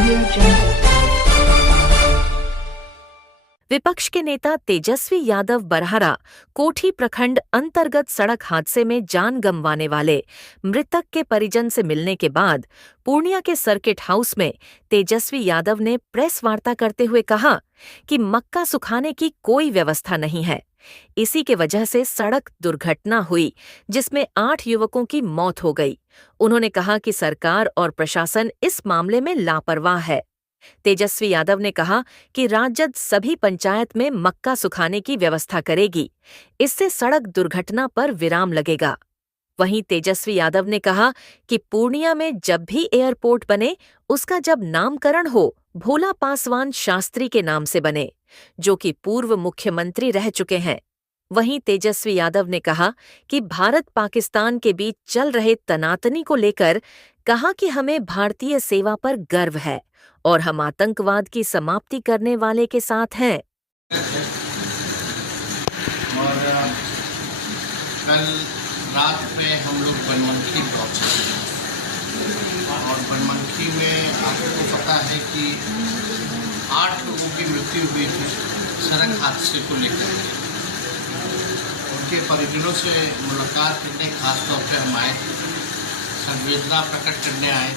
Audio Jungle। विपक्ष के नेता तेजस्वी यादव बरहरा कोठी प्रखंड अंतर्गत सड़क हादसे में जान गंवाने वाले मृतक के परिजन से मिलने के बाद पूर्णिया के सर्किट हाउस में तेजस्वी यादव ने प्रेस वार्ता करते हुए कहा कि मक्का सुखाने की कोई व्यवस्था नहीं है। इसी के वजह से सड़क दुर्घटना हुई जिसमें 8 युवकों की मौत हो गई। उन्होंने कहा कि सरकार और प्रशासन इस मामले में लापरवाह है। तेजस्वी यादव ने कहा कि राजद सभी पंचायत में मक्का सुखाने की व्यवस्था करेगी, इससे सड़क दुर्घटना पर विराम लगेगा। वहीं तेजस्वी यादव ने कहा कि पूर्णिया में जब भी एयरपोर्ट बने उसका जब नामकरण हो भोला पासवान शास्त्री के नाम से बने, जो कि पूर्व मुख्यमंत्री रह चुके हैं। वहीं तेजस्वी यादव ने कहा कि भारत पाकिस्तान के बीच चल रहे तनातनी को लेकर कहा कि हमें भारतीय सेवा पर गर्व है और हम आतंकवाद की समाप्ति करने वाले के साथ हैं। और कल रात में हम लोग बनमनखी पहुंचे और बनमनखी में आपको पता है कि 8 लोगों की मृत्यु हुई थी सड़क हादसे को लेकर। उनके परिजनों से मुलाकात करने खासतौर पर हम आए थे, संवेदना प्रकट करने आए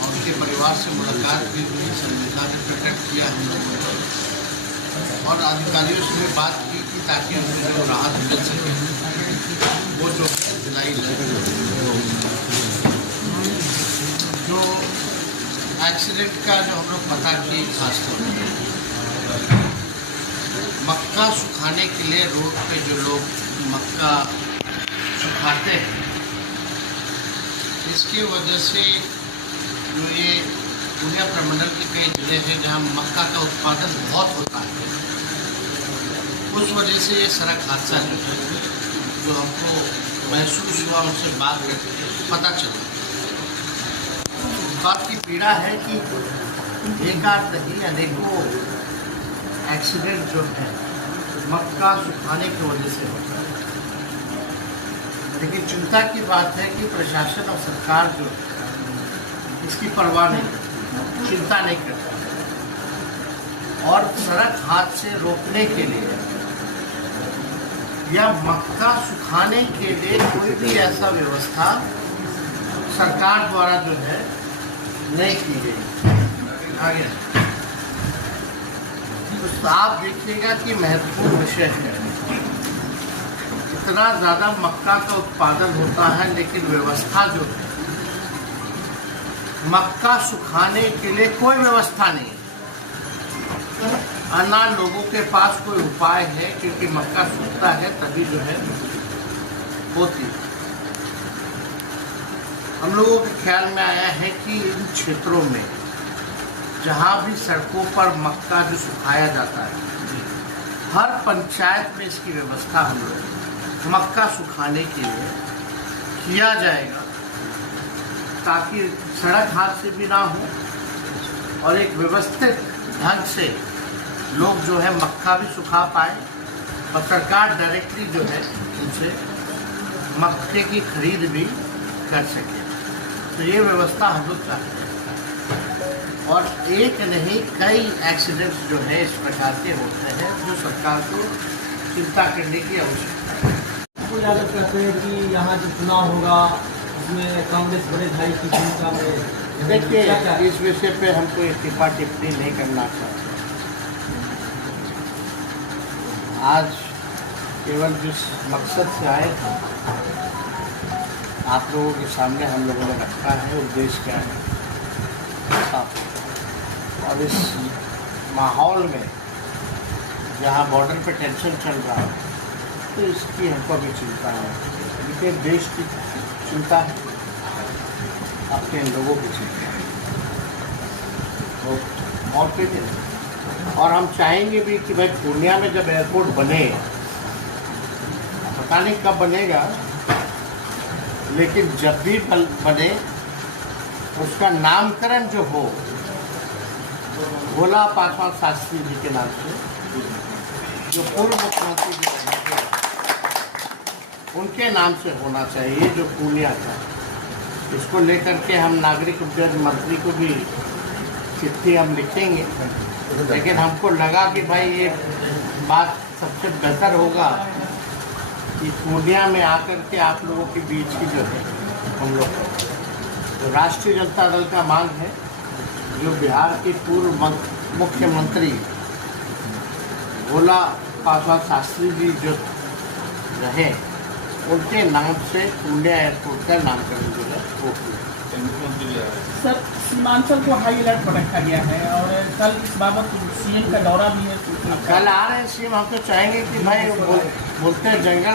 और उनके परिवार से मुलाकात भी हुई, संवेदना भी प्रकट किया हम लोगों ने और अधिकारियों से भी बात की कि ताकि उन्हें जो राहत मिल सके वो जो दिलाई जो एक्सीडेंट का जो हम लोग पता किए खासतौर पर मक्का सुखाने के लिए रोड पे जो लोग मक्का सुखाते हैं, इसकी वजह से जो ये पूर्णिया प्रमंडल के कई जिले हैं जहाँ मक्का का उत्पादन बहुत होता है, उस वजह से ये सड़क हादसा जो हमको महसूस हुआ उनसे बात करके पता चला। बात की पीड़ा है कि एक आध नहीं अनेकों एक्सीडेंट जो है मक्का सुखाने की वजह से होता है। लेकिन चिंता की बात है कि प्रशासन और सरकार जो इसकी परवाह नहीं करती, चिंता नहीं करती और सड़क हादसे रोकने के लिए या मक्का सुखाने के लिए कोई भी ऐसा व्यवस्था सरकार द्वारा जो है नहीं की गई। आगे तो आप देखिएगा कि महत्वपूर्ण विषय है। इतना ज़्यादा मक्का का उत्पादन होता है लेकिन व्यवस्था जो है मक्का सुखाने के लिए कोई व्यवस्था नहीं है। अनाथ लोगों के पास कोई उपाय है क्योंकि मक्का सूखता है तभी जो है होती है। हम लोगों के ख्याल में आया है कि इन क्षेत्रों में जहाँ भी सड़कों पर मक्का जो सुखाया जाता है हर पंचायत में इसकी व्यवस्था हम लोग मक्का सुखाने के लिए किया जाएगा ताकि सड़क हादसे भी ना हो और एक व्यवस्थित ढंग से लोग जो है मक्का भी सुखा पाए और सरकार डायरेक्टली जो है उनसे मक्के की खरीद भी कर सके। तो ये व्यवस्था हम लोग चाहते हैं और एक नहीं कई एक्सीडेंट्स जो है इस प्रकार के होते हैं जो सरकार को चिंता करने की आवश्यकता है। कुछ यादव कहते हैं कि यहाँ जो चुनाव होगा उसमें कांग्रेस बड़े भाई की भूमिका में। देखिए इस विषय पे हम कोई टिप्पा टिप्पणी नहीं करना चाहते। आज केवल जिस मकसद से आए थे आप लोगों के सामने हम लोगों ने रखा है उद्देश्य क्या है। और इस माहौल में जहाँ बॉर्डर पे टेंशन चल रहा है तो इसकी हमको भी चिंता है। देखिए देश की चिंता है, अपने लोगों की चिंता है और के लिए। और हम चाहेंगे भी कि भाई पूर्णिया में जब एयरपोर्ट बने, पता नहीं कब बनेगा, लेकिन जब भी बने उसका नामकरण जो हो भोला पासवान शास्त्री जी के नाम से, जो पूर्व मुख्यमंत्री जी रहे उनके नाम से होना चाहिए, जो पूर्णिया का इसको लेकर के हम नागरिक उड्डयन मंत्री को भी चिट्ठी हम लिखेंगे, लेकिन हमको लगा कि भाई ये बात सबसे बेहतर होगा कि पूर्णिया में आकर के आप लोगों के बीच की जो है हम लोग तो राष्ट्रीय जनता दल का मांग है, जो बिहार के पूर्व मुख्यमंत्री भोला पासवान शास्त्री जी जो रहे, उनके नाम से पूर्णिया एयरपोर्ट का नामकरण जो है वो किया। सर, सीमांचल को हाई अलर्ट पर रखा गया है और कल इस बाबत सीएम का दौरा भी है। कल आ रहे हैं सीएम, हम तो चाहेंगे कि भाई बोलते हैं जंगल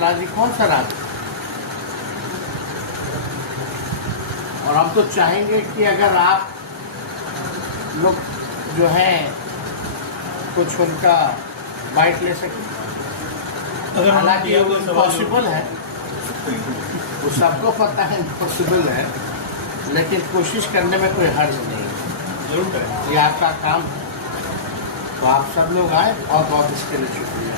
राज कौन सा राज, और हम तो चाहेंगे कि अगर आप लोग जो है कुछ उनका बाइट ले सकें, हालांकि वो इम्पॉसिबल है, वो सबको पता है इम्पॉसिबल है, लेकिन कोशिश करने में कोई हर्ज नहीं है। ये आपका काम है, तो आप सब लोग आए, बहुत बहुत इसके लिए शुक्रिया।